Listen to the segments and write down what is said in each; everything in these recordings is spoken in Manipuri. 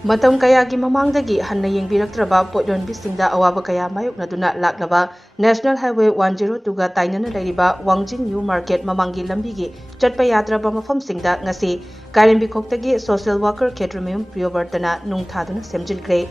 Matam kaya gi mamangdagi hanna yengbiraktraba poyonbisingda awaba kaya mayoknaduna laklaba National Highway 102 ga tainana lairiba Wangjing New Market mamangi lambigi chatpa yadraba mafamsingda ngasi Karimbi khoktagi social worker Ketrumim Priyobartana nungthaduna Semjinkhre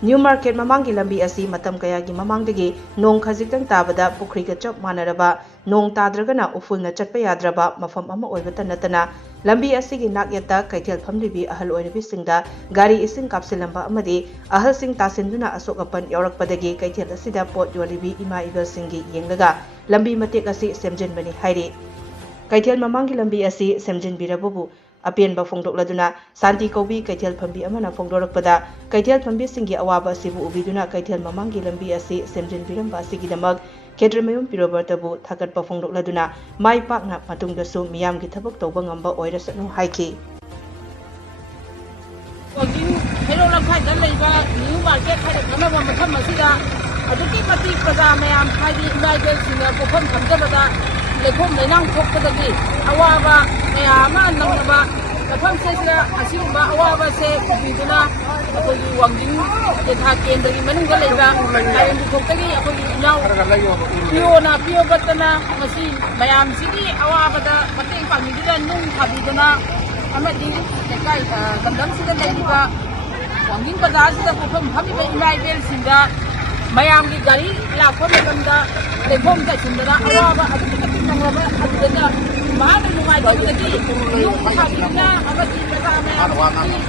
New Market mamangi lambi asi matam kaya gi mamangdagi nong khajitang tabada Pukhri ga chap manaraba nong tadragana ufulna chatpa yadraba mafam ama oibata natana lambi asigi nakyata Keithel Fambi ahal oiribi singda gari ising kapsilamba amadi ahal sing tasinduna asokapan yaurakpadagi Keithel asida pot yolibi ima igal Singgi Yengdaga lambi matek asi semjinbani hairi Keithel mamangi lambi asi semjinbirabubu apienba fongdokladuna santi kobi Keithel Fambi amana fongdorakpada Keithel Fambi Singgi awaba asibu ubiduna Keithel mamangi lambi asi semjinbiramba asigidamak Kedramayum Pirobertabu Thagatpa fongdokladuna mai pakna matungdasu miyamgi thabak tawba ngamba oirasanu haiki Wangjing hello lamphai dan leiba new market khai da ma matham masida aduki mati praja mayam khai imaigal singa pokham thamjabada lekhom leinang thokpadagi awaba mayama nangnaba matham sesira asiyumba awaba se kubiduna akoi Wangjing jetha kendagi manungga leiba karim thokagi akoi inau piyo batana masi mayam sigi awabada mateng pangidira nung thabiduna amadi lekai kandam sida leiba Wangjing bazar sida pokham phamiba imaigal singa mayam gi gari lakho matamda lekhom ta sindara awaba aduki nangraba adudana mahana numai dagi nung thabiduna amadi praja mayam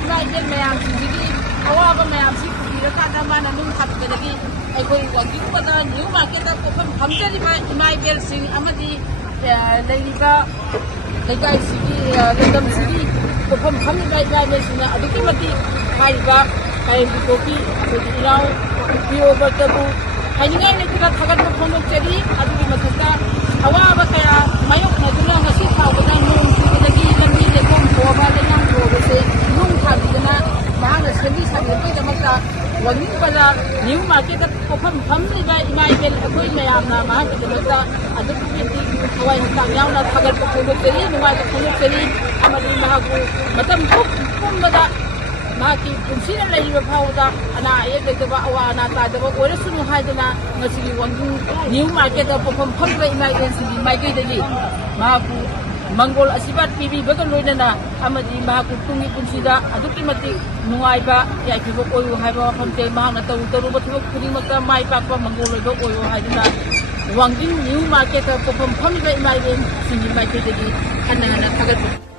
imaigal mayam sigi awaba mayam si kubiraka mana nung thabidagi aikoi Wangjing bazar new market ta pokham phamjariba imaigal sing amadi leiba lekai sigi ledam sigi pokham phamiba imaigal singa aduki mati haiba kairi kopi aduki ilau piyo batabu haningai ne kita thagat phonok cheri aduki mathata awaba kaya mayok naduna ngasi thawada nung sidagi lambi lekom thoba lenang thobase nung thabidana mahana sendi sabe damakta Wangjing bazar new market pokham phamliba imaigal akoi mayamna mahakidamata aduki awai tang yauna thagat phonok cheri nungai phonok cheri amadi mahaku matam pumbada maki punsina leiba phawda ana ayedaba awana tadaba oirasunu haidana ngasigi Wangjing new market pokham phamliba imaigal sigi maigai dagi mahaku Mangol asibat pibi baga loinana amadi mahaku tungi punsida aduki mati nungaiba yaikhibo oyu haiba wafamte mahana taruba thibak khudingmakta mai pakpa mangol loiba oyu haidana Wangjing new market pokham phamliba imaigal sigi maigai dagi hana thagat